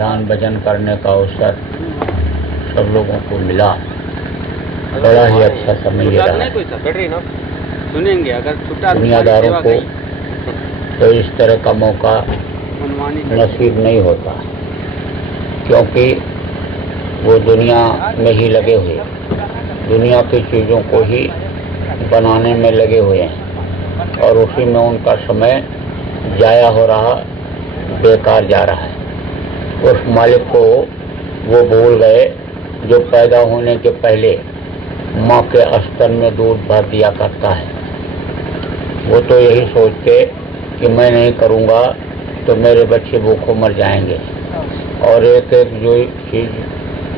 ध्यान भजन करने का अवसर सब लोगों को मिला। बड़ा ही अच्छा समय ये रहा। दुनियादारों को तो इस तरह का मौका नसीब नहीं होता, क्योंकि वो दुनिया में ही लगे हुए, दुनिया की चीज़ों को ही बनाने में लगे हुए हैं और उसी में उनका समय जाया हो रहा, बेकार जा रहा है। उस मालिक को वो भूल गए जो पैदा होने के पहले माँ के स्तन में दूध भर दिया करता है। वो तो यही सोचते कि मैं नहीं करूँगा तो मेरे बच्चे भूखों मर जाएंगे, और एक एक जो चीज़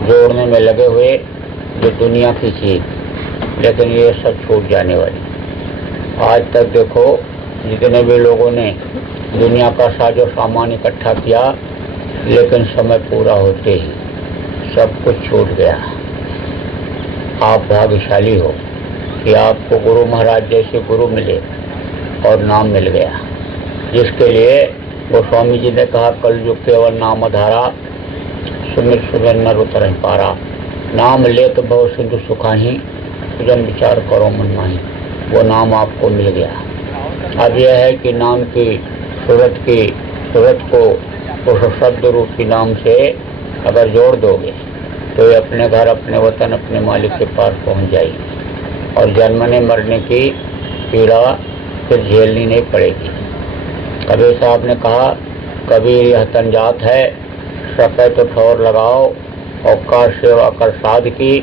जोड़ने में लगे हुए जो दुनिया की चीज़, लेकिन ये सब छूट जाने वाली। आज तक देखो जितने भी लोगों ने दुनिया का साजो सामान इकट्ठा किया, लेकिन समय पूरा होते ही सब कुछ छूट गया। आप भाग्यशाली हो कि आपको गुरु महाराज जैसे गुरु मिले और नाम मिल गया, जिसके लिए गोस्वामी जी ने कहा कलयुग केवल नाम धारा, सुमिर सुमिर नर उतर पारा। नाम ले तो भव सिंधु सुखाही, जन विचार करो मन माही। वो नाम आपको मिल गया। अब यह है कि नाम की सूरत को उस शब्द रूपी नाम से अगर जोड़ दोगे तो ये अपने घर, अपने वतन, अपने मालिक के पास पहुंच जाएगी और जन्मने मरने की पीड़ा फिर झेलनी नहीं पड़ेगी। कबीर साहब ने कहा कबीर यह तंजात है, सके तो ठौर लगाओ, औका सेवा कर साध की,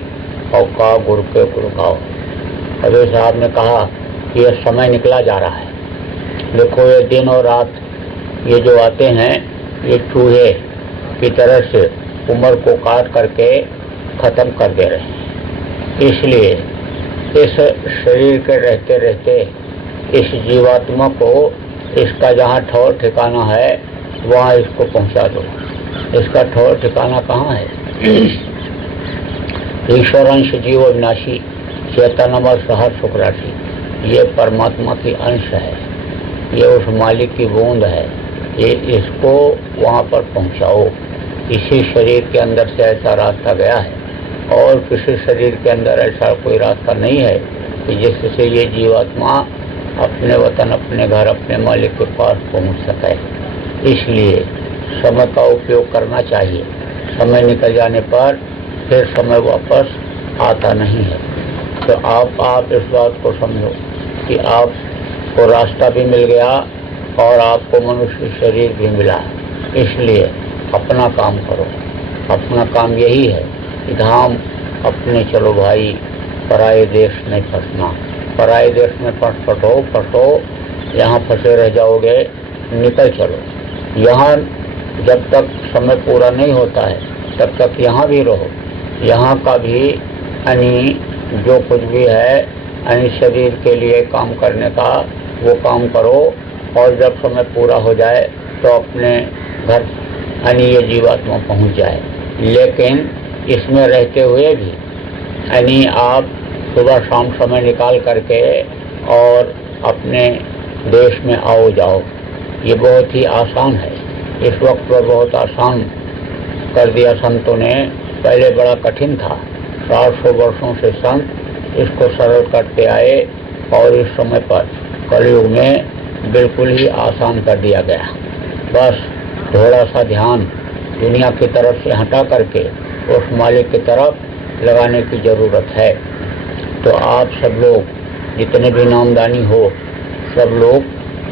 औका गुरु के गुरु खाओ। कबीर साहब ने कहा कि यह समय निकला जा रहा है। देखो ये दिन और रात ये जो आते हैं, ये चूहे की तरह से उम्र को काट करके खत्म कर दे रहे हैं। इसलिए इस शरीर के रहते रहते इस जीवात्मा को इसका जहाँ ठौर ठिकाना है वहाँ इसको पहुँचा दो। इसका ठौर ठिकाना कहाँ है? ईश्वरांश जीव अविनाशी, चेतनमय सहर सुख राशि। ये परमात्मा की अंश है, ये उस मालिक की बूंद है। ये इसको वहाँ पर पहुँचाओ। इसी शरीर के अंदर से ऐसा रास्ता गया है और किसी शरीर के अंदर ऐसा कोई रास्ता नहीं है कि जिससे ये जीवात्मा अपने वतन, अपने घर, अपने मालिक के पास पहुँच सके। इसलिए समय का उपयोग करना चाहिए। समय निकल जाने पर फिर समय वापस आता नहीं है। तो आप इस बात को समझो कि आपको रास्ता भी मिल गया और आपको मनुष्य शरीर भी मिला। इसलिए अपना काम करो। अपना काम यही है कि धाम अपने चलो भाई, पराये देश नहीं फंसना। पराये देश में फंसो, यहाँ फंसे रह जाओगे। निकल चलो। यहाँ जब तक समय पूरा नहीं होता है तब तक यहाँ भी रहो। यहाँ का भी जो कुछ भी है शरीर के लिए काम करने का वो काम करो, और जब समय पूरा हो जाए तो अपने घर ये जीवात्मा पहुंच जाए। लेकिन इसमें रहते हुए भी आप सुबह शाम समय निकाल करके और अपने देश में आओ जाओ। ये बहुत ही आसान है। इस वक्त पर बहुत आसान कर दिया संतों ने। पहले बड़ा कठिन था। 400 वर्षों से संत इसको सरल करते आए और इस समय पर कलयुग में बिल्कुल ही आसान कर दिया गया। बस थोड़ा सा ध्यान दुनिया की तरफ से हटा करके उस मालिक की तरफ लगाने की ज़रूरत है। तो आप सब लोग जितने भी नामदानी हो, सब लोग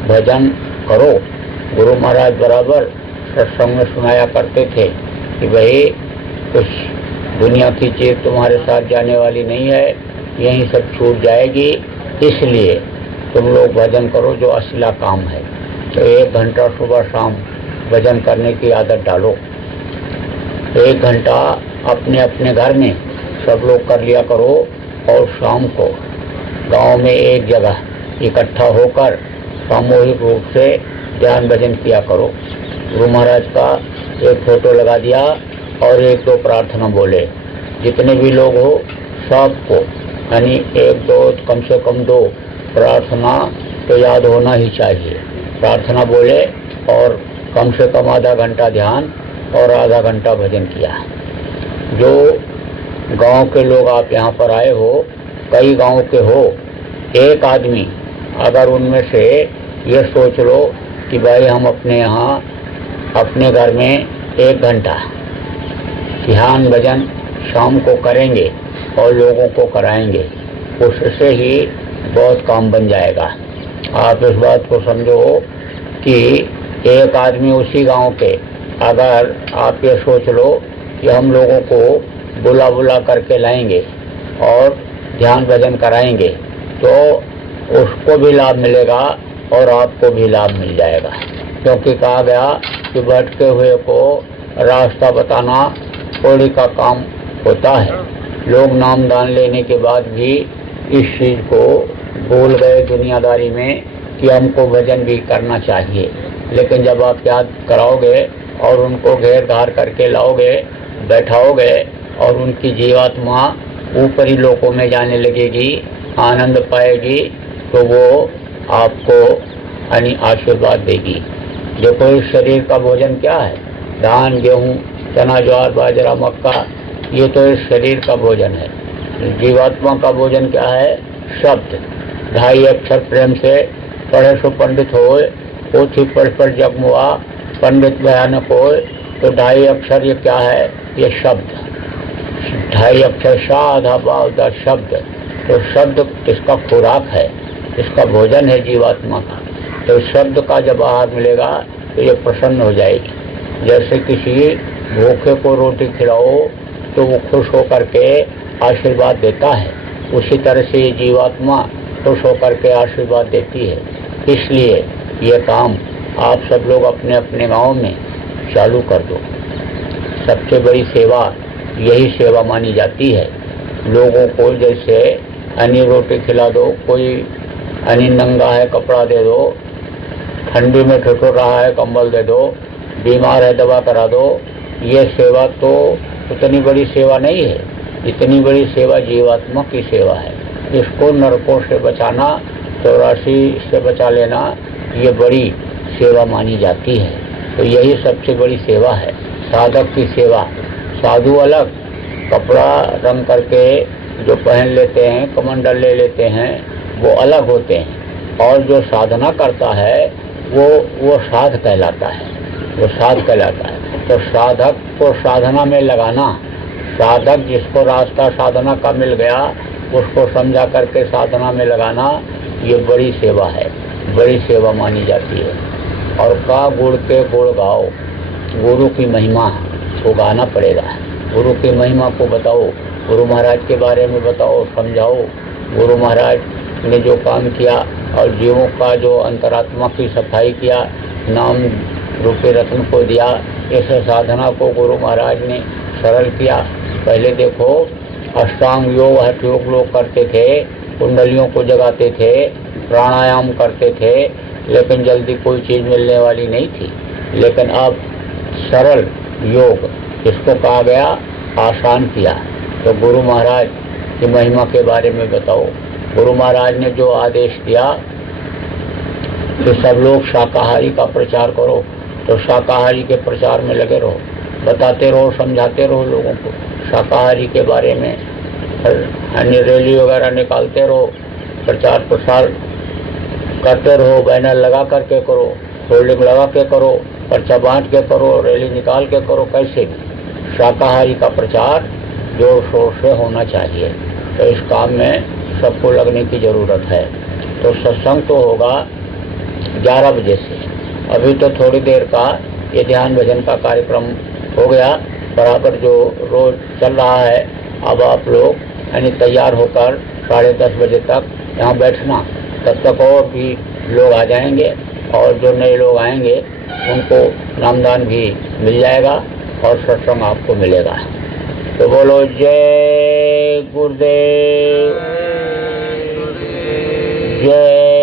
भजन करो। गुरु महाराज बराबर सत्संग में सुनाया करते थे कि भाई कुछ दुनिया की चीज़ तुम्हारे साथ जाने वाली नहीं है, यहीं सब छूट जाएगी। इसलिए तुम लोग भजन करो जो असला काम है। तो 1 घंटा सुबह शाम भजन करने की आदत डालो। 1 घंटा अपने अपने घर में सब लोग कर लिया करो, और शाम को गांव में एक जगह इकट्ठा होकर सामूहिक रूप से ध्यान भजन किया करो। गुरु महाराज का एक फोटो लगा दिया और 1-2 प्रार्थना बोले। जितने भी लोग हो सबको 1-2 कम से कम 2 प्रार्थना तो याद होना ही चाहिए। प्रार्थना बोले और कम से कम आधा घंटा ध्यान और आधा घंटा भजन किया। जो गांव के लोग आप यहाँ पर आए हो, कई गांव के हो, एक आदमी अगर उनमें से ये सोच लो कि भाई हम अपने यहाँ अपने घर में 1 घंटा ध्यान भजन शाम को करेंगे और लोगों को कराएंगे, उससे ही बहुत काम बन जाएगा। आप इस बात को समझो कि एक आदमी उसी गांव के, अगर आप ये सोच लो कि हम लोगों को बुला बुला करके लाएंगे और ध्यान भजन कराएंगे, तो उसको भी लाभ मिलेगा और आपको भी लाभ मिल जाएगा। क्योंकि कहा गया कि भटके हुए को रास्ता बताना थोड़ी का काम होता है। लोग नाम दान लेने के बाद भी इस चीज को भूल गए दुनियादारी में कि हमको भजन भी करना चाहिए। लेकिन जब आप याद कराओगे और उनको घेर घार करके लाओगे, बैठाओगे और उनकी जीवात्मा ऊपरी लोकों में जाने लगेगी, आनंद पाएगी, तो वो आपको आशीर्वाद देगी। देखो इस शरीर का भोजन क्या है? धान, गेहूँ, चना, ज्वार, बाजरा, मक्का, ये तो इस शरीर का भोजन है। जीवात्मा का भोजन क्या है? शब्द। 2.5 अक्षर प्रेम से पढ़े सो पंडित होए, पोथी पढ़ पढ़ जगमुआ, पंडित भयानक होए। तो 2.5 अक्षर ये क्या है? ये शब्द। 2.5 अक्षर शाधा बाधा शब्द। तो शब्द इसका खुराक है, इसका भोजन है जीवात्मा का। तो शब्द का जब आहार मिलेगा तो ये प्रसन्न हो जाएगी। जैसे किसी भूखे को रोटी खिलाओ तो वो खुश होकर के आशीर्वाद देता है, उसी तरह से ये जीवात्मा खुश होकर के आशीर्वाद देती है। इसलिए ये काम आप सब लोग अपने अपने गांव में चालू कर दो। सबसे बड़ी सेवा यही सेवा मानी जाती है। लोगों को जैसे अन्य रोटी खिला दो, कोई अन्य नंगा है कपड़ा दे दो, ठंडी में ठिठुर रहा है कंबल दे दो, बीमार है दवा करा दो, ये सेवा तो उतनी बड़ी सेवा नहीं है। इतनी बड़ी सेवा जीवात्मा की सेवा है। इसको नरकों से बचाना, 84 से बचा लेना, ये बड़ी सेवा मानी जाती है। तो यही सबसे बड़ी सेवा है, साधक की सेवा। साधु अलग कपड़ा रंग करके जो पहन लेते हैं, कमंडल ले लेते हैं, वो अलग होते हैं। और जो साधना करता है वो साध कहलाता है, वो साध कहलाता है। तो साधक को साधना में लगाना, साधक जिसको रास्ता साधना का मिल गया उसको समझा करके साधना में लगाना, ये बड़ी सेवा है, बड़ी सेवा मानी जाती है। और का गुड़ के गुड़ गाओ, गुरु की महिमा को गाना पड़ेगा। गुरु की महिमा को बताओ, गुरु महाराज के बारे में बताओ, समझाओ। गुरु महाराज ने जो काम किया और जीवों का जो अंतरात्मा की सफाई किया, नाम रूपी रत्न को दिया, ऐसे साधना को गुरु महाराज ने सरल किया। पहले देखो अष्टांग योग, हठ योग लोग करते थे, कुंडलियों को जगाते थे, प्राणायाम करते थे, लेकिन जल्दी कोई चीज़ मिलने वाली नहीं थी। लेकिन अब सरल योग इसको कहा गया, आसान किया। तो गुरु महाराज की महिमा के बारे में बताओ। गुरु महाराज ने जो आदेश दिया कि सब लोग शाकाहारी का प्रचार करो, तो शाकाहारी के प्रचार में लगे रहो, बताते रहो, समझाते रहो लोगों को शाकाहारी के बारे में। अन्य रैली वगैरह निकालते रहो, प्रचार प्रसार करते रहो, बैनर लगा करके करो, होल्डिंग लगा के करो, पर्चा बांट के करो, रैली निकाल के करो, कैसे भी शाकाहारी का प्रचार जोर शोर से होना चाहिए। तो इस काम में सबको लगने की ज़रूरत है। तो सत्संग तो होगा 11 बजे से। अभी तो थोड़ी देर का ये ध्यान भजन का कार्यक्रम हो गया, बराबर जो रोज चल रहा है। अब आप लोग यानी तैयार होकर 10:30 बजे तक यहाँ बैठना, तब तक और भी लोग आ जाएंगे और जो नए लोग आएंगे उनको नामदान भी मिल जाएगा और सत्संग आपको मिलेगा। तो बोलो जय गुरुदेव, जय